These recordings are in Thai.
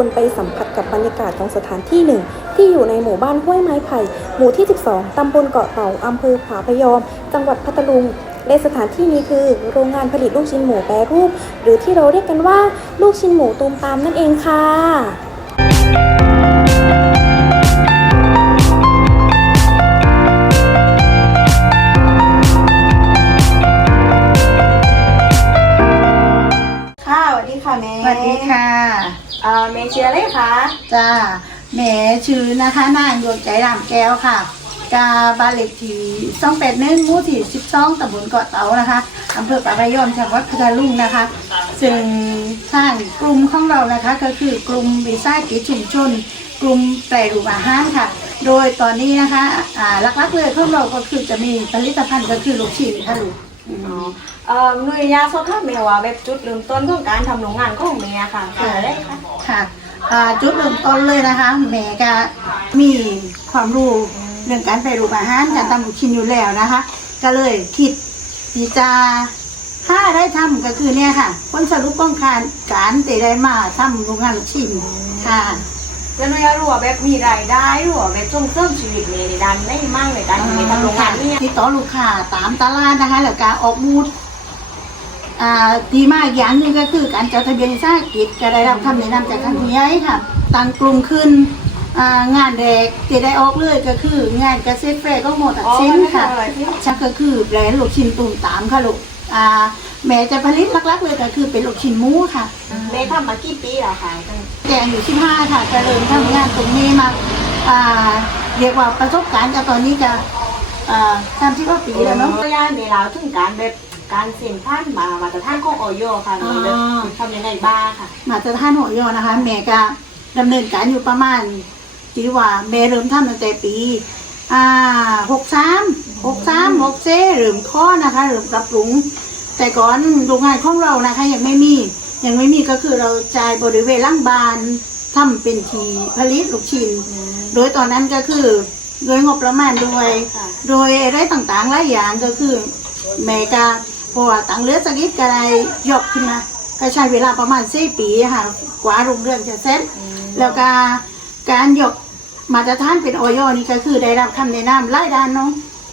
คนไปสัมผัสกับบรรยากาศของสถานที่หนึ่ง ที่อยู่ในหมู่บ้านห้วยไม้ไผ่ หมู่ที่ 12 ตำบลเกาะเต่า อำเภอผาพยอม จังหวัดพัทลุง และสถานที่นี้คือ โรงงานผลิตลูกชิ้นหมูแปรรูป หรือที่เราเรียกกันว่า ลูกชิ้นหมูตูมตามนั่นเองค่ะ วัสดีค่ะเอ่อเมย์ชื่ออะไรคะจ้าแหมชื่อนะคะนางดวงใจรามแก้วค่ะ กาบานเล็กที่สองแปดหนึ่งหมู่ที่สิบสองตำบลเกาะเต๋านะคะอำเภอปากพยอมจังหวัดพัทลุงนะคะ ซึ่งทางกลุ่มของเรานะคะ ก็คือกลุ่มวิสาหกิจชุมชน กลุ่มแปรรูปอาหารค่ะ โดยตอนนี้นะคะอ่าหลักๆเลยของเราก็คือจะมีผลิตภัณฑ์ก็คือลูกชิ้นค่ะลูก อืมอ๋อเอ่อหน่วยยาสอบถามเมย์ว่าแบบจุดเริ่มต้นของการทำโรงงานของเมย์ค่ะคืออะไรคะค่ะอ่าจุดเริ่มต้นเลยนะคะแม่ก็มีความรู้เรื่องการไปรูปอาหารการทำลูกชิ้นอยู่แล้วนะคะ ก็เลยคิดที่จะถ้าได้ทำก็คือเนี่ยค่ะผลสรุปของการการเตได้มาทำโรงงานลูกชิ้นค่ะ แล้วหน่วยยารู้ว่าแบบมีรายได้หรือว่าแบบส่งเสริมชีวิตเมย์ในด้านไหนมั่งในการที่เมย์ทำโรงงานเนี่ยติดต่อลูกค้าตามตลาดนะคะแล้วการออกบูธอ่าดีมากอย่างหนึ่งก็คือการจดทะเบียนวิสาหกิจก็ได้รับคำแนะนำจากทางผู้ใหญ่ค่ะตั้งกลุ่มขึ้นอ่างานแรกที่ได้ออกเลยก็คืองานเกษตรแฟร์ก็หมดตัดสินค่ะอ๋อไม่ใช่อะไรที่ชักก็คือแบรนด์ลูกชิ้นตุ่มตามค่ะลูกอ่า แม่จะผลิตหลักๆเลยก็คือเป็นลูกชิ้นหมูค่ะเมย์ทำมากี่ปีแล้วคะแกงอยู่ที่ห้าค่ะเจริญทำงานตรงนี้มาอ่าเรียกว่าประสบการณ์กับตอนนี้จะอ่าสามสิบกว่าปีแล้วเนาะหน่วยยาเมย์เราถึงการแบบการเซ็นท่านมามาตรฐานของออยค่ะเมย์แบบอ๋อทำยังไงบ้างค่ะ มาตรฐานหัวยอนะคะ แม่ก็ดำเนินการอยู่ประมาณที่ว่าแม่เริ่มทำตั้งแต่ปีอ่าหกสามหกสามหกเซ่เริ่มข้อนะคะเริ่มปรับปรุง แต่ก่อนโรงงานของเรานะคะยังไม่มียังไม่มีก็คือเราจ่ายบริเวณล่างบานทำเป็นทีผลิตลูกชิ้นโดยตอนนั้นก็คือโดยงบประมาณโดยค่ะโดยอะไรต่างๆหลายอย่างก็คือแม่ก็เพราะว่าต่างเลือดสกนิดก็ได้ยกขึ้นมาก็ใช้เวลาประมาณสี่ปีค่ะกว่าโรงเรือนจะเสร็จแล้วก็การยกมาตรฐานเป็นออยนี่ก็คือได้รับคำแนะนำหลายด้านเนาะ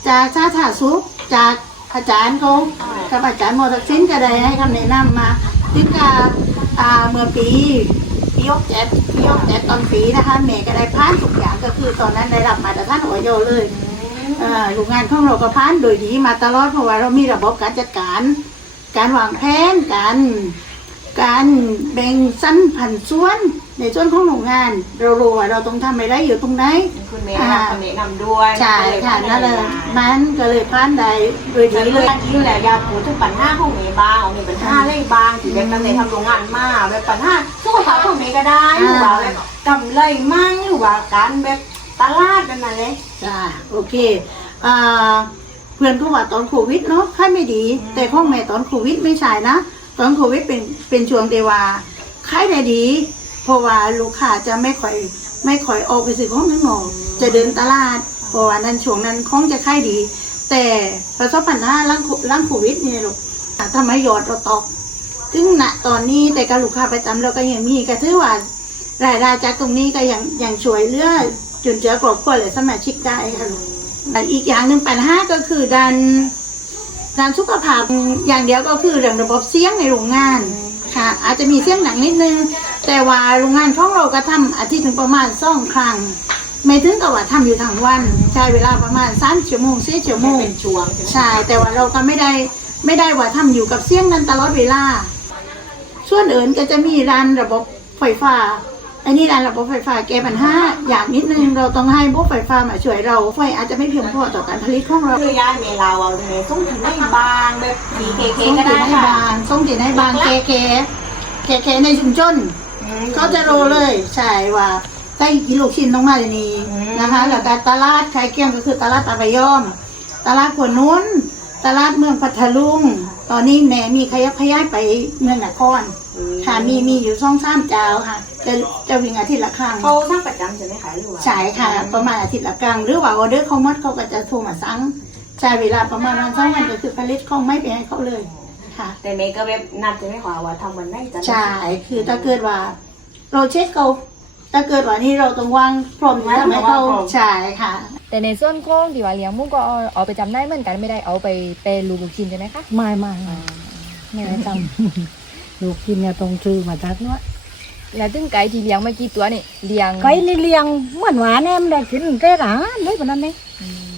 จากชาติาสุขจากอาจารย์เขา กับอาจารย์โมทักษิณก็ได้ให้คำแนะนำมาถึงกับอ่าเมื่อปีปียกเจ็ดปียกเจ็ดตอนปีนะคะแม่ก็ได้ผ่านทุกอย่างก็คือตอนนั้นได้รับมาตรฐานออยเลยเอ่อโรงานของเราก็ผ่านโดยดีมาตลอดเพราะว่าเรามีระบบการจัดการ การวางแผนการการแบ่งสั้นผันส่วน ในส่วนของโรงงาน เรารู้ว่าเราต้องทำอะไรอยู่ตรงไหน คุณเมย์รับคำแนะนำด้วยใช่ค่ะนั่นเลยมันก็เลยผ่านได้โดยดีดีเลเลยยนี่แหละอยากพูดถึงปัญหาของเมย์บ้างมีปัญหาอะไรบ้างที่แบบตั้งแต่ทำโรงงานมาแบบปัญหาสุขภาพของเมย์ก็ได้หรือว่าแบบกำไรมั่งหรือว่าการแบบตลาดนั่นน่ะเลยจ้าโอเคอ่าเพื่อนก็ว่าตอนโควิดเนาะค่ายไม่ดี แต่ของแม่ตอนโควิดไม่ใช่นะ ตอนโควิดเป็นเป็นช่วงเดว่าค่ายได้ดี เพราะว่าลูกค้าจะไม่ค่อยไม่ค่อยออกไปซื้อของข้างนอกจะเดินตลาดเพราะว่านั้นช่วงนั้นของจะค่ายดี แต่ประสบปัญหาหลังโคหลังโควิดนี่ลูกอ่าทำไมยอดเราตกถึงณตอนนี้แต่การลูกค้าประจำเราก็ยังมีก็ถือว่ารายได้จากตรงนี้ก็ยังยังช่วยเหลือจนเจือกรอบครัวและสมาชิกได้ค่ะลูกแต่อีกอย่างหนึ่งปัญหาก็คือด้านด้านสุขภาพอย่างเดียวก็คือเรื่องระบบเสียงในโรงงานค่ะ อาจจะมีเสียงหนังนิดนึง แต่ว่าโรงงานของเราก็ทำอาทิตย์ถึงประมาณสองครั้ง ไม่ถึงกับว่าทำอยู่ทั้งวัน ใช้เวลาประมาณสามชั่วโมงสี่ชั่วโมงเป็นช่วงใช่ไหมใช่แต่ว่าเราก็ไม่ได้ไม่ได้ว่าทำอยู่กับเสียงนั้นตลอดเวลา ส่วนอื่นก็จะมีร้านระบบไฟฟ้าอันนี้ร้านระบบไฟฟ้าแก้ปัญหาอย่างนิดนึงเราต้องให้พวกไฟฟ้ามาช่วยเราไฟอาจจะไม่เพียงพอต่อการผลิตของเราคือยาเมย์เราเอาเมย์ต้องถึงให้บางแบบดีเคเคส่งก็ติได้ดให้ค่ะบางส่งติดให้บางเคเคเคเคในชุมชน เขาจะรู้เลยใช่ว่าใต้กิโลชิ้นต้องมาอย่างนี้นะคะแล้วก็ตลาดขายเกลี้ยงก็คือตลาดตาพยอม ตลาดขวนุนตลาดเมืองพัทลุง ตอนนี้แม่มีขยับขยายไปเมืองนครค่ะมีมีอยู่สองสามเจ้าค่ะจะจะวิ่งอาทิตย์ละครั้งเขาสร้างประจำใช่ไหมคะหรือว่าใช่ค่ะ ประมาณอาทิตย์ละครั้งหรือว่าออเดอร์เขาหมดเขาก็จะโทรมาสั่งใช้เวลาประมาณวันสองวันก็คือผลิตของไม่ไปให้เขาเลย ค่ะ แต่เมย์ก็แบบนัดใช่ไหมคะว่าทำวันไหนจะใช่คือถ้าเกิดว่า เราเช็คเขาถ้าเกิดว่านี้เราต้องวางพร้อมอยู่แล้วไหมเขาใช่ค่ะ แต่ในส่วนของที่ว่าเลี้ยงหมูก็เอาเอาไปจำได้เหมือนกันไม่ได้เอาไปเป็นลูกลูกชิ้นใช่ไหมคะไม่ไม่ไม่ไม่ได้ทำลูกกินเนี่ยต้องซื้อมาจากนู้นแล้วถึงไก่ที่เลี้ยงไม่กี่ตัวนี่เลี้ยงไก่นี่เลี้ยงเหมือนหวานแอมได้กินได้หลานเลยแบบนั้นเองอืม